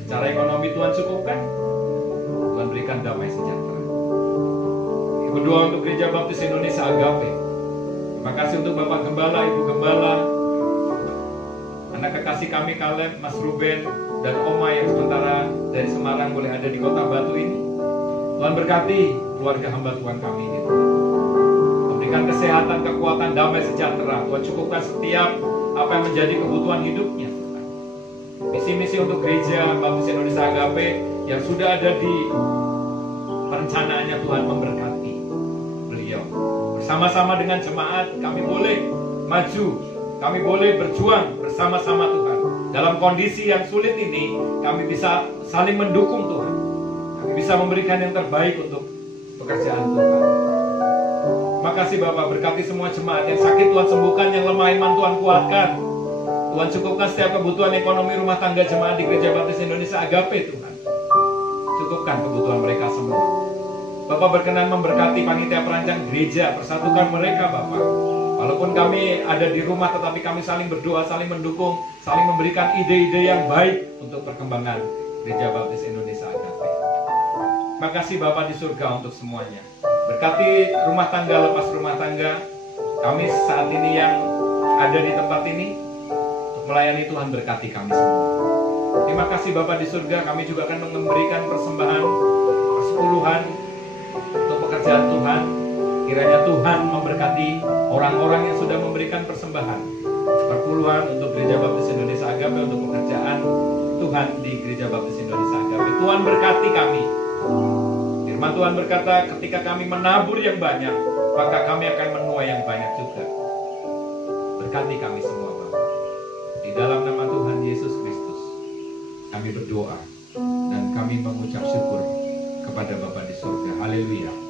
secara ekonomi Tuhan cukupkan, Tuhan berikan damai sejahtera. Berdoa untuk Gereja Baptis Indonesia Agape. Terima kasih untuk Bapak Gembala, Ibu Gembala, anak kekasih kami Kaleb, Mas Ruben, dan Oma yang sementara dari Semarang boleh ada di kota Batu ini. Tuhan berkati keluarga hamba Tuhan kami ini Tuhan. Memberikan kesehatan, kekuatan, damai sejahtera. Tuhan cukupkan setiap apa yang menjadi kebutuhan hidupnya Tuhan. Misi-misi untuk Gereja Baptis Indonesia Agape yang sudah ada di perencanaannya Tuhan memberkati beliau. Bersama-sama dengan jemaat kami boleh maju, kami boleh berjuang bersama-sama Tuhan. Dalam kondisi yang sulit ini kami bisa saling mendukung Tuhan. Kami bisa memberikan yang terbaik untuk pekerjaan Tuhan. Terima kasih Bapak, berkati semua jemaat yang sakit Tuhan sembuhkan, yang lemah iman Tuhan kuatkan. Tuhan cukupkan setiap kebutuhan ekonomi rumah tangga jemaat di Gereja Baptis Indonesia Agape Tuhan. Cukupkan kebutuhan mereka semua. Bapak berkenan memberkati panitia perancang gereja, persatukan mereka Bapak. Walaupun kami ada di rumah tetapi kami saling berdoa, saling mendukung, saling memberikan ide-ide yang baik untuk perkembangan Gereja Baptis Indonesia Agape. Terima kasih Bapak di surga untuk semuanya. Berkati rumah tangga, lepas rumah tangga kami saat ini yang ada di tempat ini untuk melayani Tuhan, berkati kami semua. Terima kasih Bapak di surga, kami juga akan memberikan persembahan, persepuluhan untuk pekerjaan Tuhan. Kiranya Tuhan memberkati orang-orang yang sudah memberikan persembahan, perpuluhan untuk Gereja Baptis Indonesia Agape, untuk pekerjaan Tuhan di Gereja Baptis Indonesia Agape. Tuhan berkati kami. Firman Tuhan berkata, ketika kami menabur yang banyak, maka kami akan menuai yang banyak juga. Berkati kami semua, Bapa. Di dalam nama Tuhan Yesus Kristus, kami berdoa dan kami mengucap syukur kepada Bapa di surga. Haleluya.